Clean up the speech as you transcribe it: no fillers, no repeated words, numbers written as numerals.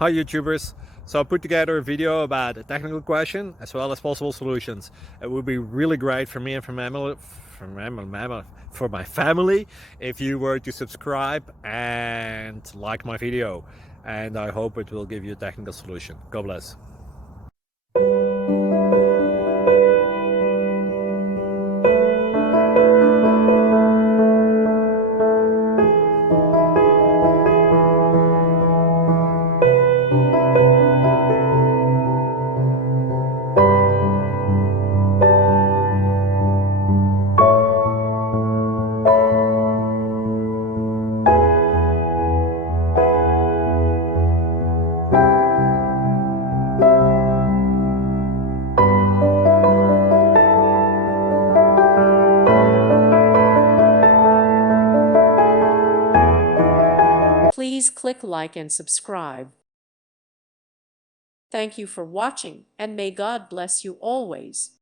Hi YouTubers! So I put together a video about a technical question as well as possible solutions. It would be really great for me and for my family if you were to subscribe and like my video, and I hope it will give you a technical solution. God bless. Please click like and subscribe. Thank you for watching, and may God bless you always.